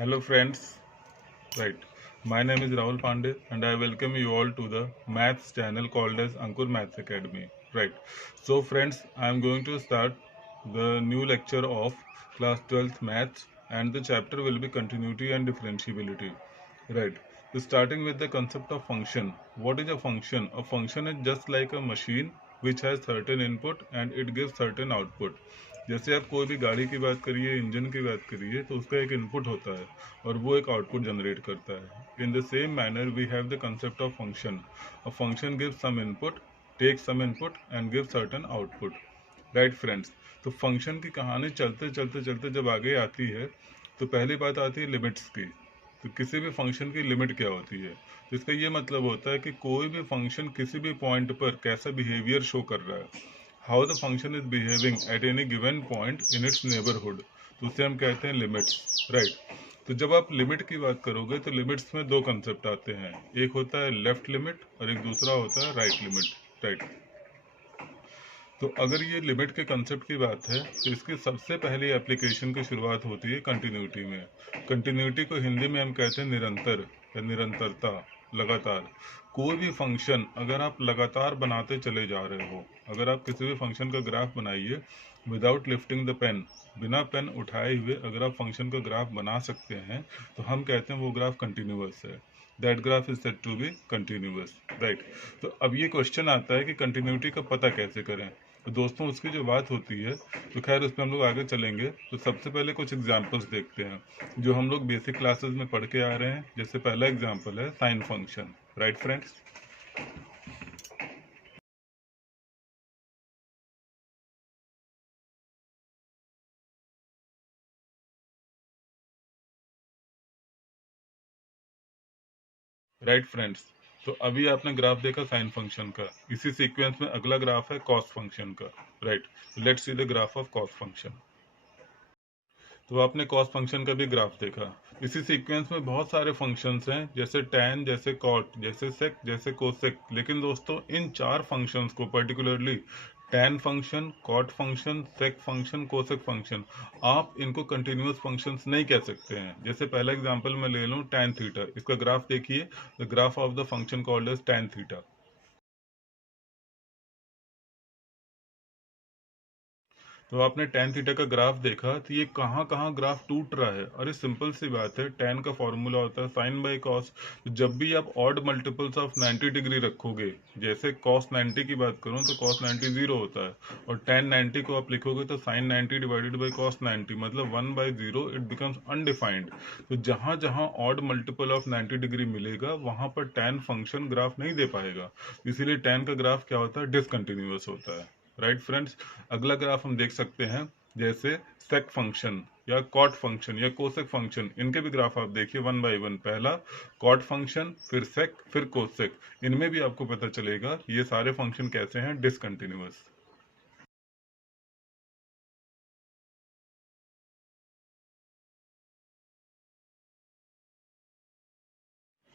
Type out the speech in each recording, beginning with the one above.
Hello friends, right. My name is Rahul Pandey and I welcome you all to the maths channel called as Ankur Maths Academy. Right. So friends, I am going to start the new lecture of class 12th maths and the chapter will be continuity and differentiability. Right. So starting with the concept of function. What is a function? A function is just like a machine which has certain input and it gives certain output. जैसे आप कोई भी गाड़ी की बात करिए, engine की बात करिए, तो उसका एक इनपुट होता है और वो एक आउटपुट जनरेट करता है. In the same manner we have the concept of function. A function give some input, take some input and give certain output. Right friends. तो फंक्शन की कहानी चलते चलते चलते जब आगे आती है तो पहली बात आती है लिमिट्स की. तो किसी भी फंक्शन की लिमिट क्या होती है? तो इसका ये मतलब होता है कि कोई भी फंक्शन किसी भी पॉइंट पर कैसा बिहेवियर शो कर रहा है. How the function is behaving at any given point in its neighbourhood. तो उसे हम कहते हैं लिमिट्स. राइट. तो जब आप लिमिट की बात करोगे तो लिमिट्स में दो कंसेप्ट आते हैं. एक होता है लेफ्ट लिमिट और एक दूसरा होता है राइट लिमिट. राइट. तो अगर ये लिमिट के कंसेप्ट की बात है तो इसकी सबसे पहली एप्लीकेशन की शुरुआत होती है कंटिन्यूटी में. कंटिन्यूटी को हिंदी में हम कहते हैं निरंतर या निरंतरता, लगातार. कोई भी फंक्शन अगर आप लगातार बनाते चले जा रहे हो, अगर आप किसी भी फंक्शन का ग्राफ बनाइए विदाउट लिफ्टिंग द पेन, बिना पेन उठाए हुए अगर आप फंक्शन का ग्राफ बना सकते हैं तो हम कहते हैं वो ग्राफ कंटिन्यूअस है. That graph is said to be continuous. Right. तो अब ये क्वेश्चन आता है कि कंटिन्यूटी का पता कैसे करें. तो दोस्तों उसकी जो बात होती है तो खैर उस पर हम लोग आगे चलेंगे. तो सबसे पहले कुछ एग्जांपल्स देखते हैं जो हम लोग बेसिक क्लासेस में पढ़ के आ रहे हैं. जैसे पहला एग्जांपल है sine function. Right friends. Right friends. तो अभी आपने ग्राफ देखा साइन फंक्शन का. इसी सीक्वेंस में अगला ग्राफ है कॉस फंक्शन का. Right. Let's see the graph of cos function. तो आपने कॉस फंक्शन का भी ग्राफ देखा. इसी सीक्वेंस में बहुत सारे फंक्शंस हैं जैसे tan, जैसे cot, जैसे sec, जैसे cosec. लेकिन दोस्तों इन चार फंक्शंस को particularly tan function, cot function, sec function, cosec function, आप इनको कंटिन्यूअस फंक्शंस नहीं कह सकते हैं. जैसे पहला एग्जांपल मैं ले लूं tan थीटा. इसका ग्राफ देखिए. The graph of the function called as tan theta. तो आपने tan थीटा का ग्राफ देखा तो ये कहाँ कहाँ ग्राफ टूट रहा है. अरे सिंपल सी बात है. tan का फॉर्मूला होता है साइन बाई कॉस. तो जब भी आप ऑड मल्टीपल्स ऑफ 90 डिग्री रखोगे, जैसे cos 90 की बात करूं तो cos 90 जीरो होता है और tan 90 को आप लिखोगे तो sin 90 डिवाइडेड बाई cos 90 मतलब 1 by zero. It becomes undefined. तो जहां जहां ऑड मल्टीपल ऑफ 90 डिग्री मिलेगा वहां पर tan फंक्शन ग्राफ नहीं दे पाएगा. इसीलिए tan का ग्राफ क्या होता है, डिसकंटिन्यूअस होता है. Right friends. अगला ग्राफ हम देख सकते हैं जैसे सेक फंक्शन या कॉट फंक्शन या कोसेक फंक्शन. इनके भी ग्राफ आप देखिए वन बाय वन. पहला कॉट फंक्शन, फिर सेक, फिर कोसेक. इनमें भी आपको पता चलेगा ये सारे फंक्शन कैसे हैं, डिसकंटिन्यूअस.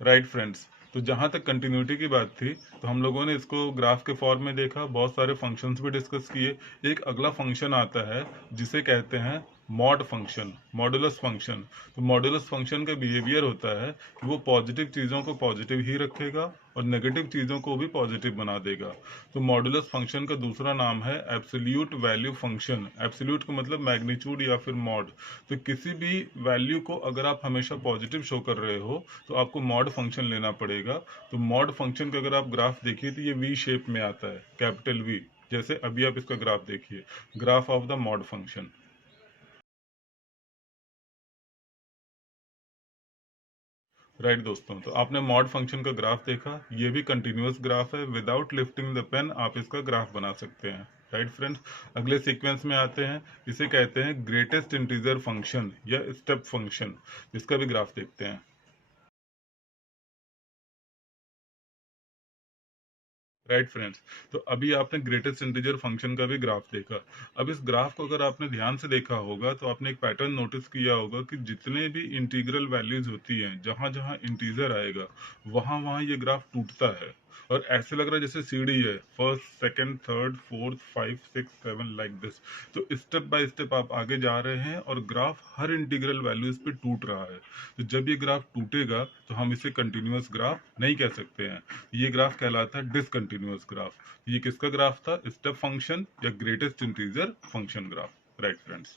Right friends. तो जहां तक कंटिन्यूटी की बात थी तो हम लोगों ने इसको ग्राफ के फॉर्म में देखा, बहुत सारे फंक्शंस भी डिस्कस किए. एक अगला फंक्शन आता है जिसे कहते हैं मॉड फंक्शन, मॉडुलस फंक्शन. तो मॉडुलस फंक्शन का बिहेवियर होता है कि वो पॉजिटिव चीज़ों को पॉजिटिव ही रखेगा और नेगेटिव चीज़ों को भी पॉजिटिव बना देगा. तो मॉडुलस फंक्शन का दूसरा नाम है एब्सोल्यूट वैल्यू फंक्शन. एब्सोल्यूट का मतलब मैग्नीट्यूड या फिर मॉड. तो किसी भी वैल्यू को अगर आप हमेशा पॉजिटिव शो कर रहे हो तो आपको मॉड फंक्शन लेना पड़ेगा. तो मॉड फंक्शन का अगर आप ग्राफ देखिए तो ये वी शेप में आता है, कैपिटल वी. जैसे अभी आप इसका ग्राफ देखिए, graph of the mod function. Right दोस्तों. तो आपने मॉड फंक्शन का ग्राफ देखा. ये भी कंटिन्यूअस ग्राफ है. विदाउट लिफ्टिंग द पेन आप इसका ग्राफ बना सकते हैं. Right friends. अगले सीक्वेंस में आते हैं. इसे कहते हैं ग्रेटेस्ट इंटीजर फंक्शन या स्टेप फंक्शन. इसका भी ग्राफ देखते हैं. Right friends. तो अभी आपने ग्रेटेस्ट इंटीजर फंक्शन का भी ग्राफ देखा. अब इस ग्राफ को अगर आपने ध्यान से देखा होगा तो आपने एक पैटर्न नोटिस किया होगा कि जितने भी इंटीग्रल वैल्यूज होती हैं, जहां जहां इंटीजर आएगा वहां वहां ये ग्राफ टूटता है. और ऐसे लग रहा है जैसे सीढ़ी है, first second third fourth 5 6 7 like this. तो स्टेप बाय स्टेप आप आगे जा रहे हैं और ग्राफ हर इंटीग्रल वैल्यूज पे टूट रहा है। तो जब ये ग्राफ टूटेगा तो हम इसे कंटिन्यूअस ग्राफ नहीं कह सकते हैं, ये ग्राफ कहलाता है डिसकंटिन्यूअस ग्राफ। ये किसका ग्राफ था? स्टेप फंक्शन या greatest integer function graph. Right friends,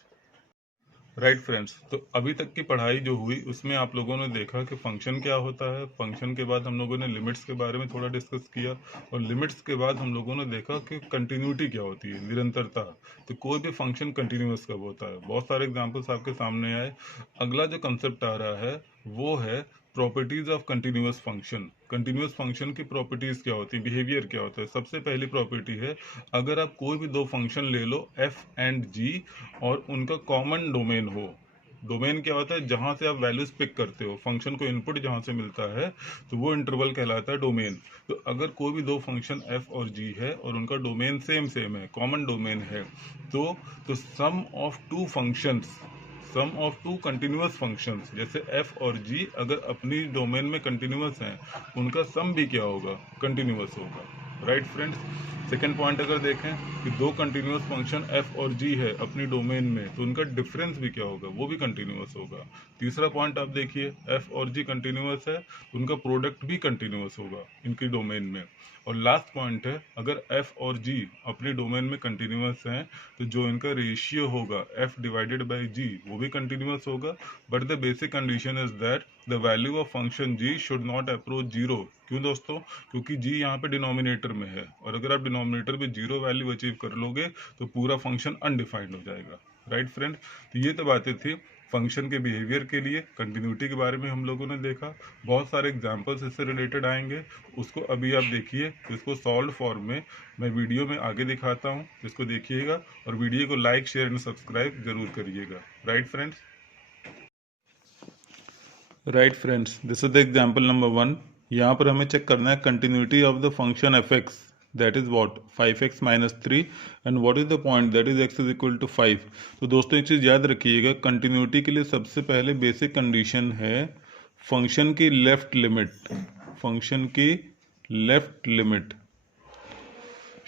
right friends, तो अभी तक की पढ़ाई जो हुई उसमें आप लोगों ने देखा कि फंक्शन क्या होता है। फंक्शन के बाद हम लोगों ने लिमिट्स के बारे में थोड़ा डिस्कस किया, और लिमिट्स के बाद हम लोगों ने देखा कि कंटिन्यूटी क्या होती है, निरंतरता। तो कोई भी फंक्शन कंटिन्यूअस कब होता है, बहुत सारे एग्जांपल्स आपके सामने आए। अगला जो कंसेप्ट आ रहा है वो है properties of continuous function. Continuous function की प्रॉपर्टीज क्या होती है, बिहेवियर क्या होता है। सबसे पहली प्रॉपर्टी है, अगर आप कोई भी दो फंक्शन ले लो एफ एंड जी और उनका कॉमन डोमेन हो। डोमेन क्या होता है? जहां से आप वैल्यूज पिक करते हो, फंक्शन को इनपुट जहां से मिलता है, तो वो इंटरवल कहलाता है डोमेन। तो अगर कोई भी दो फंक्शन एफ और जी है और उनका डोमेन सेम सेम है, कॉमन डोमेन है, तो sum of two functions, sum of two continuous functions, जैसे एफ और जी अगर अपनी डोमेन में कंटिन्यूअस हैं, उनका सम भी क्या होगा? कंटिन्यूअस होगा। राइट फ्रेंड्स, सेकेंड पॉइंट अगर देखें कि दो कंटिन्यूअस फंक्शन एफ और जी है अपनी डोमेन में, तो उनका डिफरेंस भी क्या होगा? वो भी कंटिन्यूअस होगा। तीसरा पॉइंट आप देखिए, एफ और जी कंटिन्यूअस है तो उनका प्रोडक्ट भी कंटिन्यूअस होगा इनकी डोमेन में। और लास्ट पॉइंट है, अगर एफ और जी अपनी डोमेन में कंटिन्यूअस हैं तो जो इनका रेशियो होगा एफ डिवाइडेड बाई जी वो भी कंटिन्यूअस होगा। But the basic condition is that the value of function G should not approach zero. क्यों दोस्तों? क्योंकि जी यहाँ पे डिनोमिनेटर में है, और अगर आप डिनोमिनेटर पे जीरो वैल्यू अचीव कर लोगे तो पूरा फंक्शन अनडिफाइंड हो जाएगा। राइट फ्रेंड, तो ये तो बातें थी फंक्शन के बिहेवियर के लिए। कंटिन्यूटी के बारे में हम लोगों ने देखा, बहुत सारे एग्जांपल्स इससे रिलेटेड आएंगे, उसको अभी आप देखिए। इसको सॉल्व फॉर्म में मैं वीडियो में आगे दिखाता हूँ, इसको देखिएगा और वीडियो को लाइक शेयर एंड सब्सक्राइब जरूर करिएगा। Right friends, right friends, this is the example number 1। यहाँ पर हमें चेक करना है continuity of the function F X, that is what 5x minus 3, and what is the point that is x is equal to 5। तो दोस्तों एक चीज़ याद रखिएगा, कंटिन्यूटी के लिए सबसे पहले बेसिक कंडीशन है फंक्शन की लेफ्ट लिमिट, फंक्शन की left limit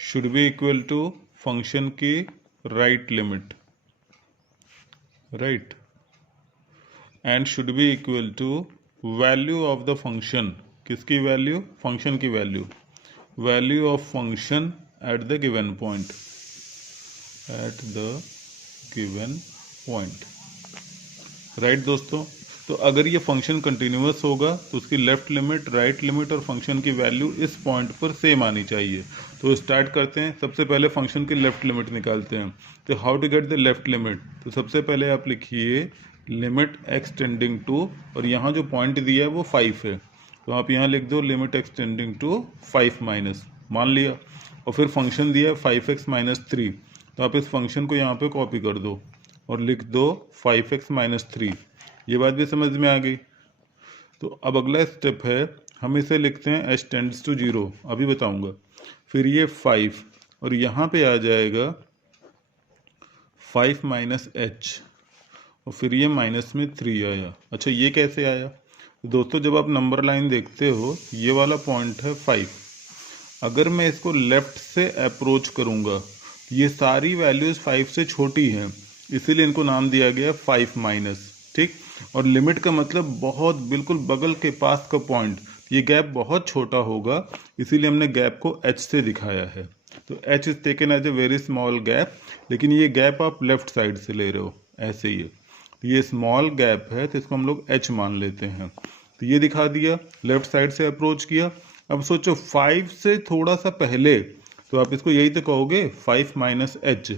should be equal to function की right limit, right, and should be equal to value of the function. किसकी वैल्यू? फंक्शन की value, value of function at the given point, at the given point. Right दोस्तों, तो अगर ये function continuous होगा तो उसकी लेफ्ट लिमिट, राइट लिमिट और फंक्शन की वैल्यू इस पॉइंट पर सेम आनी चाहिए। तो स्टार्ट करते हैं, सबसे पहले फंक्शन की लेफ्ट लिमिट निकालते हैं। तो how to get the left limit? तो सबसे पहले आप लिखिए लिमिट एक्स टेंडिंग टू, और यहाँ जो पॉइंट दिया है वो 5 है, तो आप यहाँ लिख दो limit X tending to 5 minus, मान लिया। और फिर फंक्शन दिया है 5x माइनस 3, तो आप इस फंक्शन को यहाँ पे कॉपी कर दो और लिख दो 5x माइनस 3। ये बात भी समझ में आ गई। तो अब अगला स्टेप है, हम इसे लिखते हैं h टेंड्स टू 0, अभी बताऊंगा। फिर ये 5 और यहाँ पे आ जाएगा 5 माइनस h, और फिर ये माइनस में 3 आया। अच्छा, ये कैसे आया? दोस्तों जब आप नंबर लाइन देखते हो, ये वाला पॉइंट है 5। अगर मैं इसको लेफ्ट से अप्रोच करूंगा, ये सारी वैल्यूज 5 से छोटी हैं, इसीलिए इनको नाम दिया गया 5 माइनस, ठीक। और लिमिट का मतलब बहुत बिल्कुल बगल के पास का पॉइंट, ये गैप बहुत छोटा होगा, इसीलिए हमने गैप को h से दिखाया है। तो h is taken as a very small gap, लेकिन ये गैप आप लेफ्ट साइड से ले रहे हो, ऐसे ही है। तो ये स्मॉल गैप है तो इसको हम लोग h मान लेते हैं। तो ये दिखा दिया, लेफ्ट साइड से अप्रोच किया। अब सोचो 5 से थोड़ा सा पहले, तो आप इसको यही तो कहोगे 5 माइनस एच।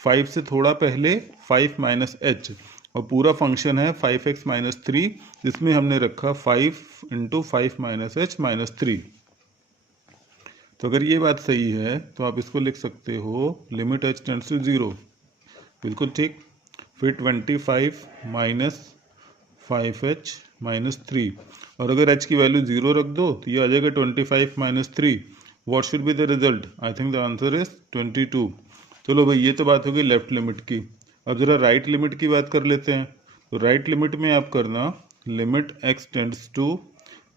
5 से थोड़ा पहले 5 माइनस एच, और पूरा फंक्शन है 5x माइनस 3, जिसमें हमने रखा 5 इंटू 5 माइनस एच माइनस 3। तो अगर ये बात सही है तो आप इसको लिख सकते हो लिमिट h टेंड्स टू 0, बिल्कुल ठीक। फिर 25 माइनस 5h माइनस 3, और अगर h की वैल्यू 0 रख दो तो ये आ जाएगा 25 minus 3। What should be the result? I think the answer is 22। चलो भाई, ये तो बात होगी लेफ्ट लिमिट की। अब जरा राइट लिमिट की बात कर लेते हैं। तो राइट लिमिट में आप करना limit x tends to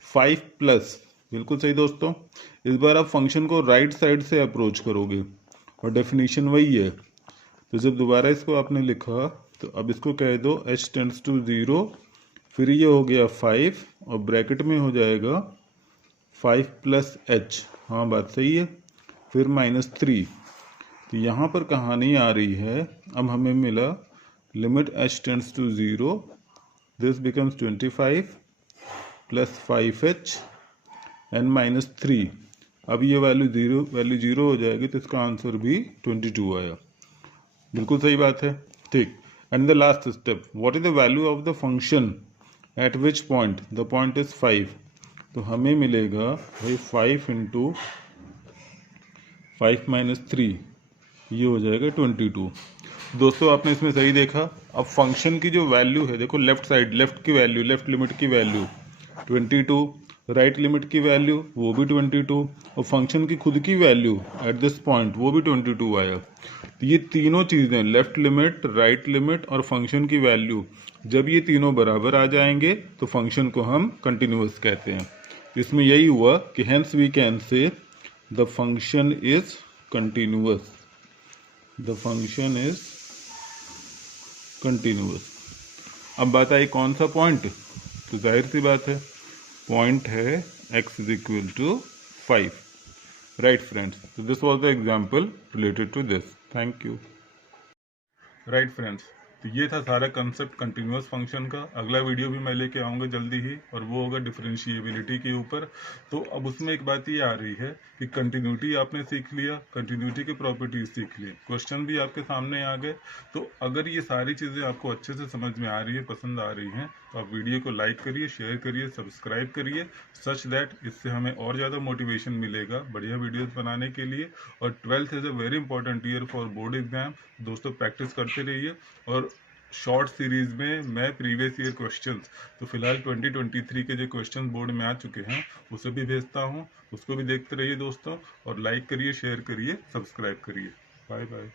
5 plus बिल्कुल सही दोस्तों। इस बार आप फंक्शन को राइट साइड से अप्रोच करोगे और डेफिनेशन वही है। तो जब दोबारा इसको आपने लिखा तो अब इसको कह दो h टेंड्स टू 0, फिर ये हो गया 5 और ब्रैकेट में हो जाएगा 5 प्लस h, हाँ बात सही है, फिर -3। तो यहाँ पर कहानी आ रही है, अब हमें मिला limit h tends to 0, this becomes 25 plus 5h and -3। अब ये वैल्यू जीरो हो जाएगी, तो इसका आंसर भी 22 आया। बिल्कुल सही बात है, ठीक। And the last step, what is the value of the function at which point the point is 5। तो हमें मिलेगा भाई 5 इंटू 5 माइनस 3, ये हो जाएगा 22। दोस्तों आपने इसमें सही देखा। अब फंक्शन की जो वैल्यू है, देखो लेफ्ट साइड, लेफ्ट की वैल्यू, लेफ्ट लिमिट की वैल्यू 22, राइट लिमिट की वैल्यू वो भी 22, और फंक्शन की खुद की वैल्यू एट दिस पॉइंट वो भी 22 आया। तो ये तीनों चीज़ें, लेफ्ट लिमिट, राइट लिमिट और फंक्शन की वैल्यू, जब ये तीनों बराबर आ जाएंगे तो फंक्शन को हम कंटिन्यूअस कहते हैं। इसमें यही हुआ कि hence we can say the function is continuous, the function is continuous. अब बात आई कौन सा पॉइंट, तो जाहिर सी बात है पॉइंट है x is equal to 5, right friends. So this was the example related to this. Thank you. Right friends, तो ये था सारा कंसेप्ट कंटिन्यूअस फंक्शन का। अगला वीडियो भी मैं लेके आऊँगा जल्दी ही, और वो होगा डिफरेंशिएबिलिटी के ऊपर। तो अब उसमें एक बात ये आ रही है कि कंटिन्यूटी आपने सीख लिया, कंटिन्यूटी के प्रॉपर्टीज सीख लिए, क्वेश्चन भी आपके सामने आ गए। तो अगर ये सारी चीज़ें आपको अच्छे से समझ में आ रही है, पसंद आ रही हैं, तो आप वीडियो को लाइक करिए, शेयर करिए, सब्सक्राइब करिए, सच दैट इससे हमें और ज़्यादा मोटिवेशन मिलेगा बढ़िया वीडियोस बनाने के लिए। और 12th is a very important year for board exam. दोस्तों प्रैक्टिस करते रहिए। और शॉर्ट सीरीज में मैं प्रीवियस ईयर क्वेश्चंस, तो फिलहाल 2023 के जो क्वेश्चन बोर्ड में आ चुके हैं उसे भी भेजता हूं, उसको भी देखते रहिए दोस्तों। और लाइक करिए, शेयर करिए, सब्सक्राइब करिए। Bye bye.